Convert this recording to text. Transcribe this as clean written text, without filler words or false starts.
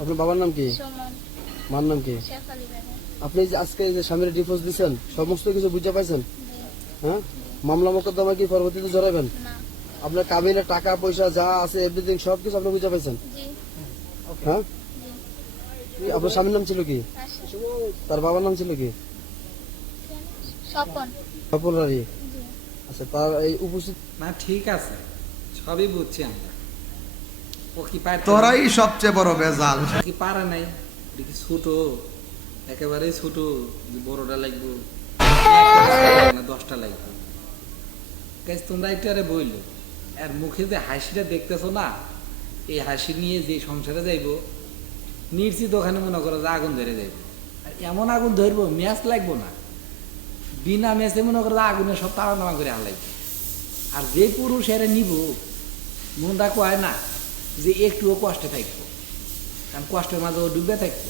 আপনার বাবার নাম কি? সুমন। মার নাম কি? শেফালি বেগম। আপনি যে আজকে যে স্বামীর ডিভোর্স দিচ্ছেন সমস্ত কিছু বুঝতে পাইছেন? জি। হ্যাঁ, মামলা মোকদ্দমা কি পরবর্তীতে জড়াবেন? না। আপনার কাবিনের টাকা পয়সা যা আছে এভরিথিং সবকিছু আপনি বুঝতে পাইছেন? জি। হ্যাঁ, জি। আপনার স্বামীর নাম ছিল কি? রাশি। তার বাবার নাম ছিল কি? স্বপন। সফল রানী। জি। আচ্ছা, তার এই উপস্থিত না ঠিক আছে, সবই বুঝছি আমরা। ও কি পারে? তোরাই সবচেয়ে বড় বেজাল। কি পারে নাই? এটা কি ছোট, একেবারেই ছোট যে বড়টা লাগবো না 10টা লাগবে? গাইস তোমরা একটু আরে বইলো, আর মুখে যে হাসিটা দেখতেছো না, এই হাসি নিয়ে যে সংসারে যাইবো নিশ্চিত ওখানে মনে করো যে আগুন ধরে যাইব। আর এমন আগুন ধরবো ম্যাচ লাগবো না, বিনা ম্যাচে মনে করো যে আগুনে সব তাড়ানামা করে হালাইবে। আর যে পুরুষ এরা নিব মনটা কয় না যে একটুও কষ্টে থাকবো, কারণ কষ্টের মাঝে ও ডুবে থাকবো।